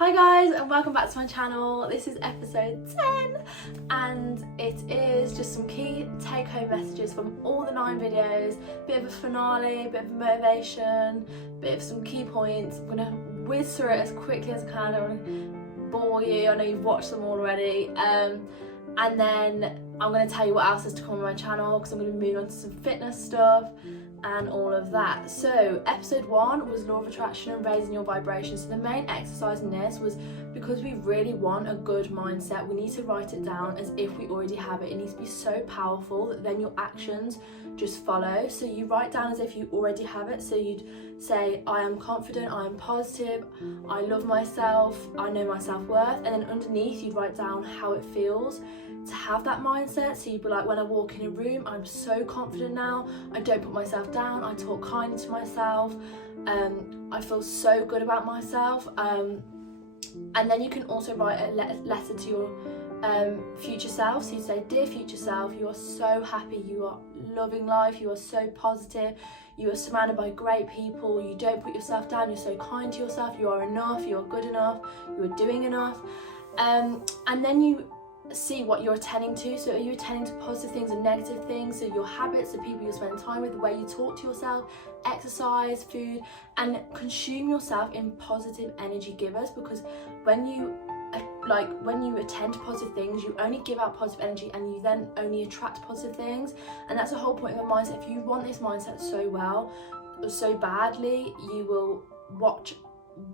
Hi guys, and welcome back to my channel. This is episode 10 and it is just some key take home messages from all the 9 videos, bit of a finale, bit of motivation, bit of some key points. I'm gonna whiz through it as quickly as I can. I don't want to bore you, I know you've watched them all already, and then I'm going to tell you what else is to come on my channel because I'm going to be moving on to some fitness stuff and all of that. So episode 1 was law of attraction and raising your vibration. So the main exercise in this was, because we really want a good mindset, we need to write it down as if we already have it. It needs to be so powerful that then your actions just follow. So you write down as if you already have it. So you'd say, I am confident, I am positive, I love myself, I know my self-worth, and then underneath you'd write down how it feels to have that mindset. So you'd be like, when I walk in a room, I'm so confident now, I don't put myself down, I talk kindly to myself, I feel so good about myself. And then you can also write a letter to your future self. So you say, dear future self, you are so happy, you are loving life, you are so positive, you are surrounded by great people, you don't put yourself down, you're so kind to yourself, you are enough, you are good enough, you are doing enough. And then you see what you're attending to. So are you attending to positive things and negative things? So your habits, the people you spend time with, the way you talk to yourself, exercise, food, and consume yourself in positive energy givers, because when you attend to positive things, you only give out positive energy and you then only attract positive things. And that's the whole point of a mindset. If you want this mindset so well, so badly, you will watch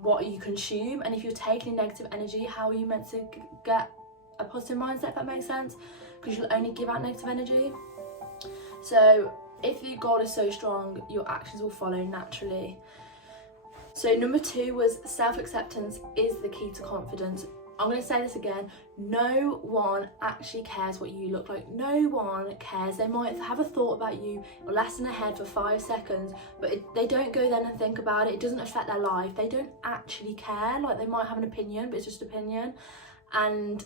what you consume. And if you're taking negative energy, how are you meant to get a positive mindset, if that makes sense? Because you'll only give out negative energy. So if your goal is so strong, your actions will follow naturally. So number 2 was self-acceptance is the key to confidence. I'm going to say this again, no one actually cares what you look like. No one cares. They might have a thought about you or less in their head for 5 seconds, but they don't go then and think about it. It doesn't affect their life. They don't actually care. Like, they might have an opinion, but it's just opinion, and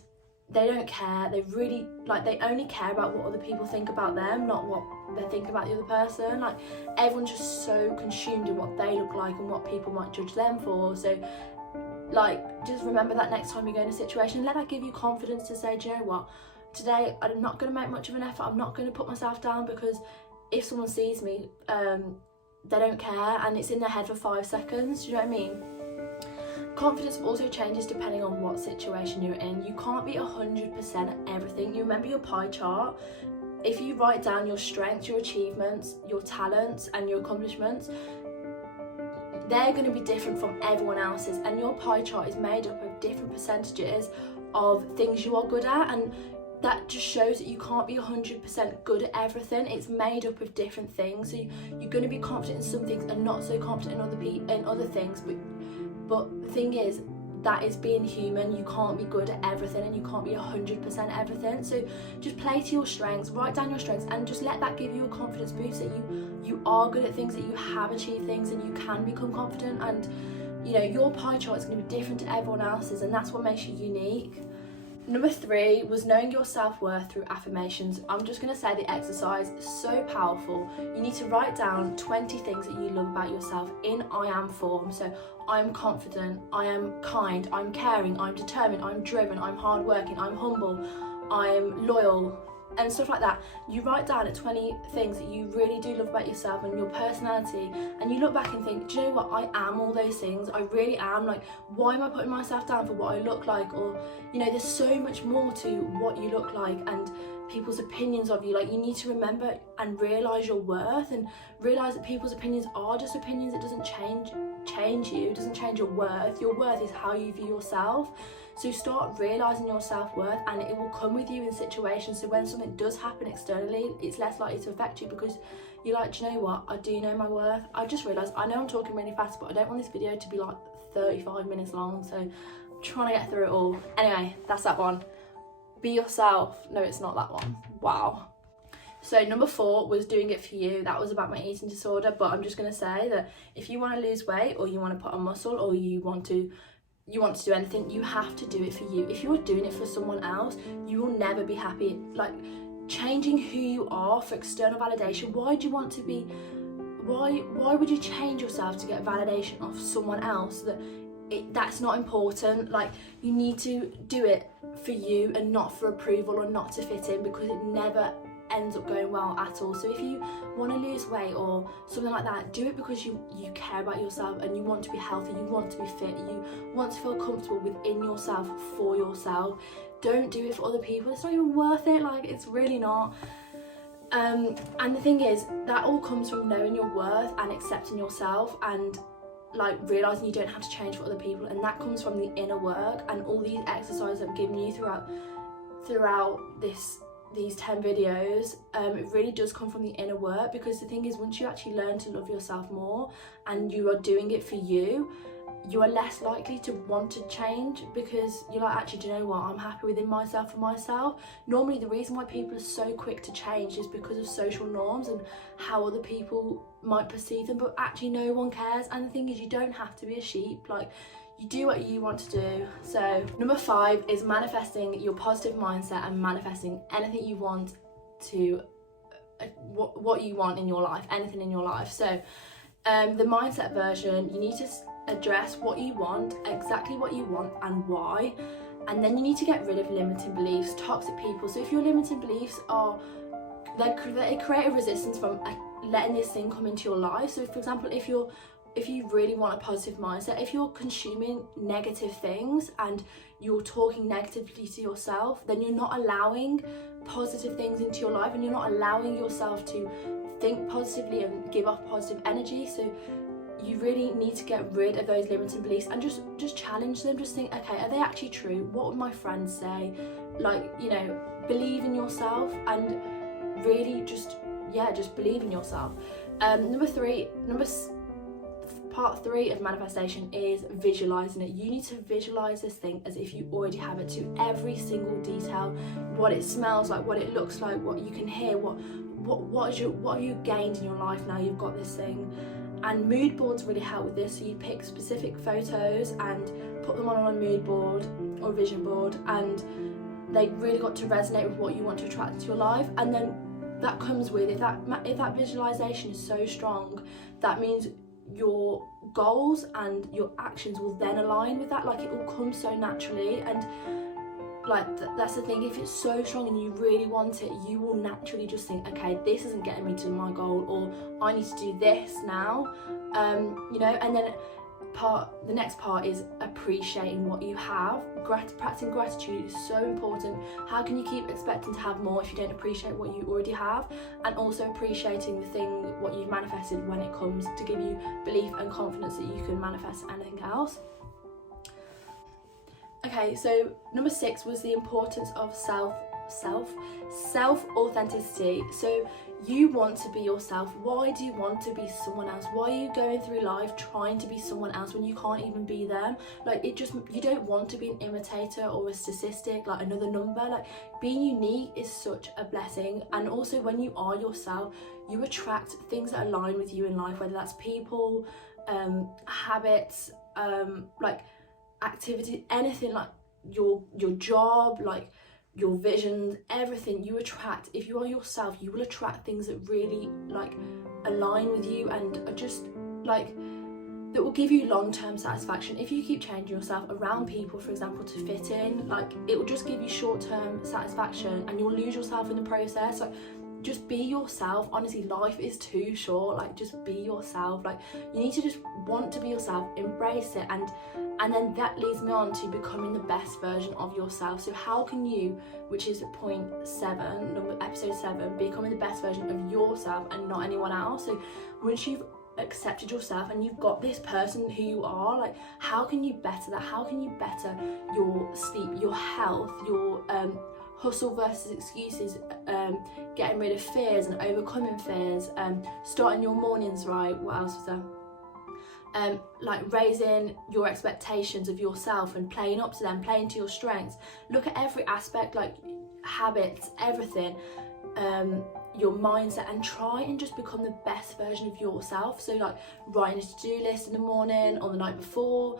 they don't care. They really, they only care about what other people think about them, not what they think about the other person. Like, everyone's just so consumed in what they look like and what people might judge them for. So just remember that next time you go in a situation, let that give you confidence to say, do you know what, today I'm not going to make much of an effort, I'm not going to put myself down, because if someone sees me, they don't care, and it's in their head for 5 seconds. Do you know what I mean? Confidence also changes depending on what situation you're in. You can't be 100% at everything. You remember your pie chart. If you write down your strengths, your achievements, your talents and your accomplishments, they're going to be different from everyone else's, and your pie chart is made up of different percentages of things you are good at, and that just shows that you can't be 100% good at everything. It's made up of different things. So you're going to be confident in some things and not so confident in other things, but the thing is, that is being human. You can't be good at everything and you can't be 100% at everything. So just play to your strengths, write down your strengths, and just let that give you a confidence boost that you are good at things, that you have achieved things, and you can become confident. And you know, your pie chart is going to be different to everyone else's, and that's what makes you unique. Number 3 was knowing your self-worth through affirmations. I'm just going to say the exercise is so powerful. You need to write down 20 things that you love about yourself in I am form. So I'm confident, I am kind, I'm caring, I'm determined, I'm driven, I'm hardworking, I'm humble, I'm loyal, and stuff like that. You write down at 20 things that you really do love about yourself and your personality, and you look back and think, do you know what, I am all those things. I really am. Like, why am I putting myself down for what I look like? Or, you know, there's so much more to what you look like and people's opinions of you. Like, you need to remember and realise your worth, and realise that people's opinions are just opinions. It doesn't change you, it doesn't change your worth. Your worth is how you view yourself. So start realising your self-worth, and it will come with you in situations. So when something does happen externally, it's less likely to affect you, because you're like, do you know what, I do know my worth. I've just realised, I know I'm talking really fast, but I don't want this video to be like 35 minutes long, so I'm trying to get through it all. Anyway, that's that one. Be yourself. No, it's not that one. Wow. So number 4 was doing it for you. That was about my eating disorder, but I'm just going to say that if you want to lose weight, or you want to put on muscle, or you want to do anything, you have to do it for you. If you're doing it for someone else, you will never be happy. Like, changing who you are for external validation, why do you want to be, why would you change yourself to get validation off someone else? That that's not important. Like, you need to do it for you and not for approval or not to fit in, because it never ends up going well at all. So if you want to lose weight or something like that, do it because you care about yourself and you want to be healthy, you want to be fit, you want to feel comfortable within yourself for yourself. Don't do it for other people. It's not even worth it. Like, it's really not. And the thing is, that all comes from knowing your worth and accepting yourself, and like realizing you don't have to change for other people, and that comes from the inner work. And all these exercises I've given you throughout these 10 videos, it really does come from the inner work, because the thing is, once you actually learn to love yourself more and you are doing it for you, you are less likely to want to change, because you're like, actually, do you know what, I'm happy within myself for myself. Normally the reason why people are so quick to change is because of social norms and how other people might perceive them, but actually no one cares. And the thing is, you don't have to be a sheep. Like, you do what you want to do. So number 5 is manifesting your positive mindset and manifesting anything you want to what you want in your life, anything in your life. So the mindset version, you need to address what you want, exactly what you want and why, and then you need to get rid of limiting beliefs, toxic people. So if your limiting beliefs are, they create a resistance from letting this thing come into your life. So for example, if you really want a positive mindset, if you're consuming negative things and you're talking negatively to yourself, then you're not allowing positive things into your life, and you're not allowing yourself to think positively and give off positive energy. So you really need to get rid of those limiting beliefs and just challenge them. Just think, okay, are they actually true? What would my friends say? Like, you know, believe in yourself and really just believe in yourself. Part 3 of manifestation is visualizing it. You need to visualize this thing as if you already have it, to every single detail, what it smells like, what it looks like, what you can hear, what have you gained in your life now you've got this thing. And mood boards really help with this. So you pick specific photos and put them on a mood board or vision board, and they really got to resonate with what you want to attract into your life. And then that comes with, if that visualization is so strong, that means your goals and your actions will then align with that. Like, it will come so naturally. And like that's the thing, if it's so strong and you really want it, you will naturally just think, okay, this isn't getting me to my goal, or I need to do this now, you know. And then the next part is appreciating what you have. Practicing gratitude is so important. How can you keep expecting to have more if you don't appreciate what you already have? And also appreciating the thing, what you've manifested, when it comes to give you belief and confidence that you can manifest anything else. Okay, so number 6 was the importance of self-authenticity. So you want to be yourself. Why do you want to be someone else? Why are you going through life trying to be someone else when you can't even be them? Like, you don't want to be an imitator or a statistic, like another number. Like, being unique is such a blessing. And also, when you are yourself, you attract things that align with you in life, whether that's people, habits, like activity, anything, like your job, like your visions, everything you attract. If you are yourself, you will attract things that really like align with you and are just like that will give you long-term satisfaction. If you keep changing yourself around people, for example, to fit in, like it will just give you short-term satisfaction and you'll lose yourself in the process. Like, just be yourself. Honestly, life is too short. Like, just be yourself. Like, you need to just want to be yourself, embrace it, and then that leads me on to becoming the best version of yourself. So how can you, which is point 7, episode 7, becoming the best version of yourself and not anyone else? So once you've accepted yourself and you've got this person who you are, like, how can you better that? How can you better your sleep, your health, your hustle versus excuses, getting rid of fears and overcoming fears, starting your mornings right? What else was there? Like raising your expectations of yourself and playing up to them, playing to your strengths. Look at every aspect, like habits, everything, your mindset, and try and just become the best version of yourself. So like writing a to-do list in the morning or the night before,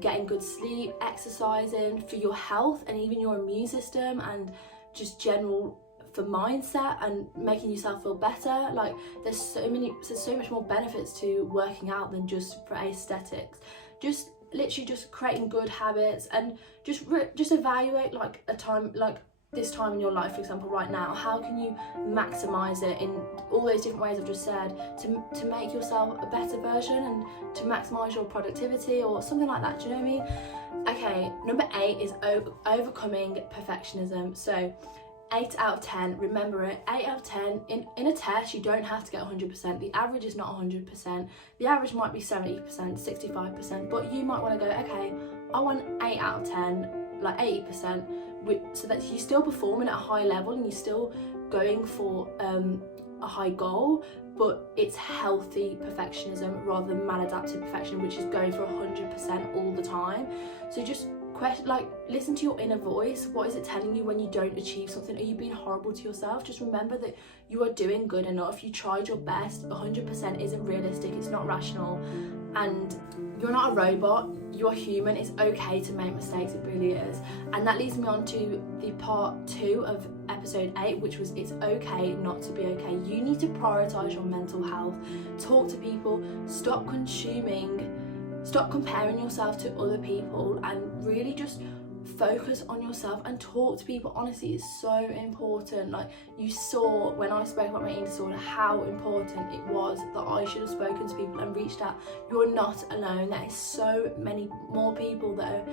getting good sleep, exercising for your health and even your immune system, and just general for mindset and making yourself feel better. Like there's so much more benefits to working out than just for aesthetics. Just literally just creating good habits, and just evaluate like a time, like this time in your life, for example, right now, how can you maximize it in all those different ways I've just said to make yourself a better version and to maximize your productivity or something like that. Do you know what I mean? Okay, number 8 is overcoming perfectionism. So 8 out of 10, remember it, 8 out of 10, in a test you don't have to get 100%, the average is not 100%, the average might be 70%, 65%, but you might want to go, okay, I want 8 out of 10, like 80%, so that you're still performing at a high level and you're still going for a high goal, but it's healthy perfectionism rather than maladaptive perfection, which is going for 100% all the time. So just listen to your inner voice. What is it telling you when you don't achieve something? Are you being horrible to yourself? Just remember that you are doing good enough. You tried your best. 100% isn't realistic, it's not rational, and you're not a robot, you're human. It's okay to make mistakes, it really is. And that leads me on to the part 2 of episode 8, which was it's okay not to be okay. You need to prioritize your mental health. Talk to people, stop comparing yourself to other people, and really just focus on yourself and talk to people. Honestly, it's so important. Like, you saw when I spoke about my eating disorder how important it was that I should have spoken to people and reached out. You're not alone. There is so many more people that are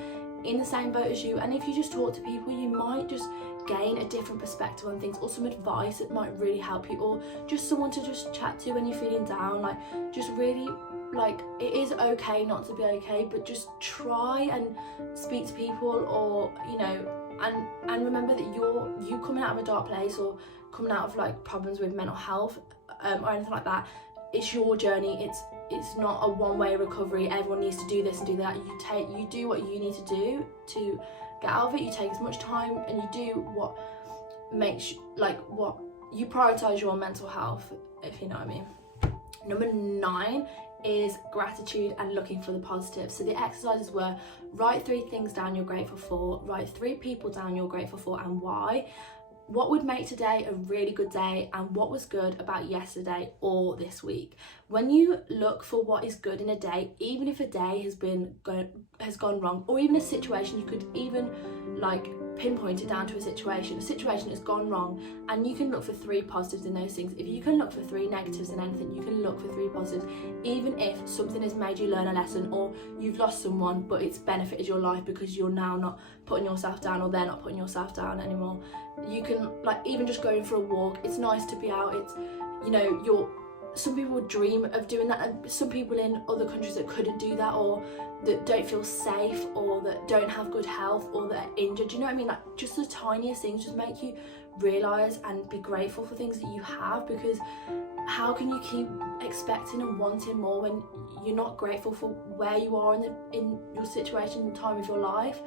in the same boat as you, and if you just talk to people, you might just gain a different perspective on things, or some advice that might really help you, or just someone to just chat to when you're feeling down. Like, just really, like, it is okay not to be okay, but just try and speak to people, or and remember that you coming out of a dark place or coming out of like problems with mental health or anything like that, it's your journey. It's not a one-way recovery. Everyone needs to do this and do that. You do what you need to do to get out of it. You take as much time and you do what makes what you prioritize your mental health, if you know what I mean. Number 9 is gratitude and looking for the positive. So the exercises were: write 3 things down you're grateful for, write 3 people down you're grateful for and why, what would make today a really good day, and what was good about yesterday or this week. When you look for what is good in a day, even if a day has gone wrong, or even a situation, you could even like pinpoint it down to a situation has gone wrong, and you can look for 3 positives in those things. If you can look for 3 negatives in anything, you can look for 3 positives. Even if something has made you learn a lesson, or you've lost someone but it's benefited your life because you're now not putting yourself down, or they're not putting yourself down anymore. You can, like, even just going for a walk, it's nice to be out. It's, some people dream of doing that, and some people in other countries that couldn't do that, or that don't feel safe, or that don't have good health, or that are injured. You know what I mean? Like, just the tiniest things just make you realise and be grateful for things that you have, because how can you keep expecting and wanting more when you're not grateful for where you are in your situation and time of your life?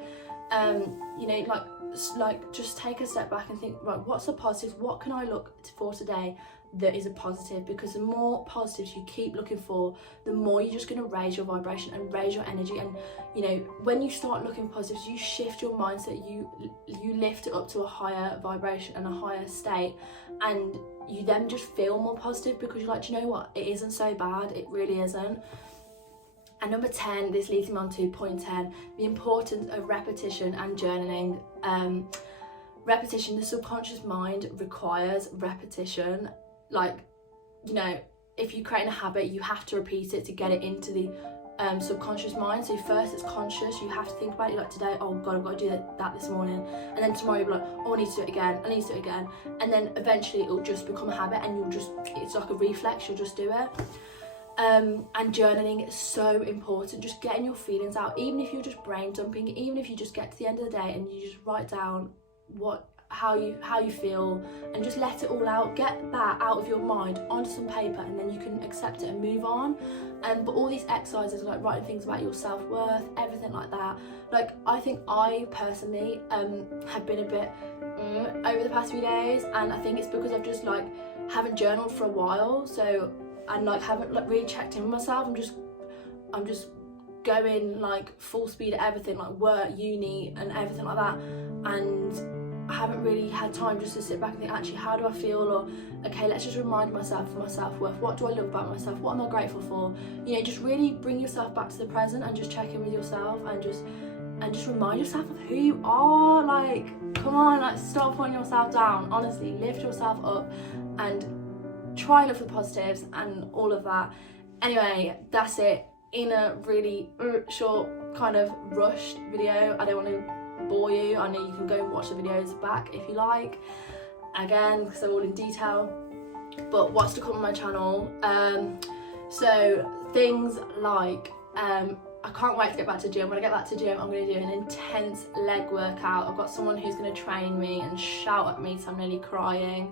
Just take a step back and think, right, what's the positive? What can I look for today that is a positive? Because the more positives you keep looking for, the more you're just going to raise your vibration and raise your energy. And when you start looking for positives, you shift your mindset, you lift it up to a higher vibration and a higher state, and you then just feel more positive, because you're like, do you know what, it isn't so bad, it really isn't. And number 10, this leads me on to point 10, the importance of repetition and journaling. Repetition, the subconscious mind requires repetition. If you're creating a habit, you have to repeat it to get it into the subconscious mind. So first it's conscious, you have to think about it, like today, oh god, I've got to do that this morning, and then tomorrow you'll be like, oh, I need to do it again, and then eventually it'll just become a habit, and it's like a reflex, you'll just do it. And journaling is so important, just getting your feelings out, even if you're just brain dumping, even if you just get to the end of the day and you just write down how you feel, and just let it all out, get that out of your mind onto some paper, and then you can accept it and move on. But all these exercises, like writing things about your self-worth, everything like that, like, I think I personally have been a bit over the past few days, and I think it's because I've just haven't journaled for a while, so, and haven't really checked in with myself. I'm just going full speed at everything, like work, uni and everything like that, and I haven't really had time just to sit back and think, actually, how do I feel? Or, okay, let's just remind myself of my self-worth. What do I love about myself? What am I grateful for? You know, just really bring yourself back to the present and just check in with yourself and just remind yourself of who you are. Like, come on, like, stop putting yourself down. Honestly, lift yourself up and try and look for the positives and all of that. Anyway, that's it. In a really short, kind of rushed video. I don't want to bore you. I know you can go and watch the videos back if you like, again, because they're all in detail. But what's to come on my channel? So things like, I can't wait to get back to gym. When I get back to gym, I'm going to do an intense leg workout. I've got someone who's going to train me and shout at me so I'm nearly crying.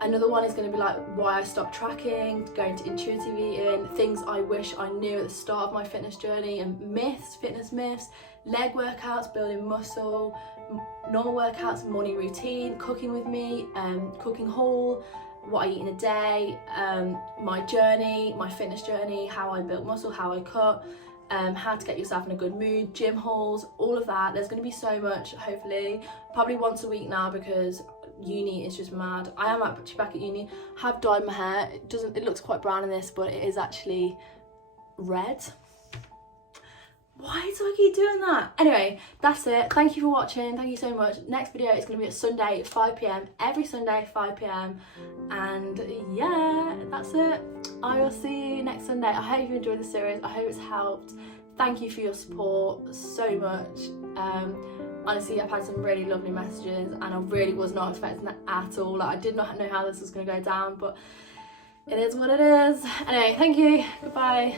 Another one is going to be like why I stopped tracking, going to intuitive eating, things I wish I knew at the start of my fitness journey, and myths, fitness myths, leg workouts, building muscle, normal workouts, morning routine, cooking with me, cooking haul, what I eat in a day, my journey, my fitness journey, how I built muscle, how I cut, how to get yourself in a good mood, gym hauls, all of that. There's going to be so much, hopefully, probably once a week now because uni is just mad. I am actually back at uni. Have dyed my hair. It looks quite brown in this, but it is actually red. Why do I keep doing that? Anyway, that's it. Thank you for watching. Thank you so much. Next video is going to be at Sunday at 5 p.m. Every Sunday 5 p.m. And yeah, that's it. I will see you next Sunday. I hope you enjoyed the series. I hope it's helped. Thank you for your support so much. Honestly, I've had some really lovely messages and I really was not expecting that at all. Like, I did not know how this was going to go down, but it is what it is. Anyway, thank you. Goodbye.